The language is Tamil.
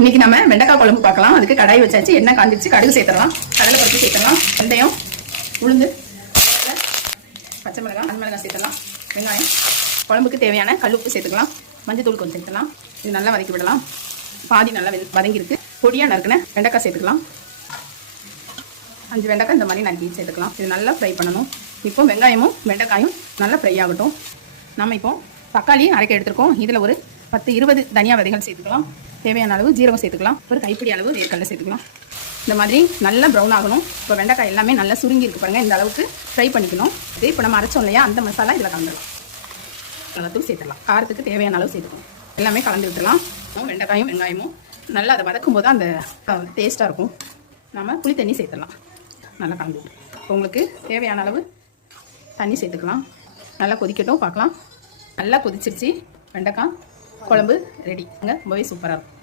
இன்னைக்கு நம்ம வெண்டைக்காய் குழம்பு பார்க்கலாம். அதுக்கு கடாய் வச்சாச்சு, எண்ணெய் காஞ்சிருச்சு, கடுகு சேர்த்துடலாம், கடலை பருப்பு சேர்த்துடலாம், வெந்தயம், உளுந்து, பச்சை மிளகாய், அரை மிளகாய் சேர்த்துடலாம், வெங்காயம், குழம்புக்கு தேவையான கல்லுப்பு சேர்த்துக்கலாம், மஞ்சள் தூள் கொஞ்சம் சேர்த்துக்கலாம். இது நல்லா வதக்கி விடலாம். பாதி நல்லா வதங்கிருக்கு. பொடியாக நறுக்கின வெண்டைக்காய் சேர்த்துக்கலாம். 5 வெண்டைக்காய் இந்த மாதிரி நறுக்கி சேர்த்துக்கலாம். இது நல்லா ஃப்ரை பண்ணணும். இப்போ வெங்காயமும் வெண்டைக்காயும் நல்லா ஃப்ரை ஆகட்டும். நம்ம இப்போ தக்காளி அரைக்க எடுத்துருக்கோம். இதில் ஒரு 10-20 தனியா விதைகள் சேர்த்துக்கலாம். தேவையான அளவு ஜீரகம் சேர்த்துக்கலாம். ஒரு கைப்பிடி அளவு வேர்க்கடலை சேர்த்துக்கலாம். இந்த மாதிரி நல்லா ப்ரௌன் ஆகணும். இப்போ வெண்டைக்காய் எல்லாமே நல்லா சுருங்கி இருக்கு பாருங்க. இந்த அளவுக்கு ஃப்ரை பண்ணிக்கணும். இதே இப்போ நம்ம அரைச்சோம் இல்லையா, அந்த மசாலா இதில் கலந்துடலாம். மிளகாத்தூள் சேர்த்துடலாம். காரத்துக்கு தேவையான அளவு சேர்த்துக்கணும். எல்லாமே கலந்து விட்டுடலாம். வெண்டைக்காயும் வெங்காயமும் நல்லா அதை வதக்கும் போது அந்த டேஸ்ட்டாக இருக்கும். நம்ம புளி தண்ணி சேர்த்துடலாம். நல்லா கலந்து விட்டுருலாம். இப்போ உங்களுக்கு தேவையான அளவு தண்ணி சேர்த்துக்கலாம். நல்லா கொதிக்கட்டும், பார்க்கலாம். நல்லா கொதிச்சிருச்சு. வெண்டைக்காய் குழம்பு ரெடி. ரொம்பவே சூப்பராக இருக்கும்.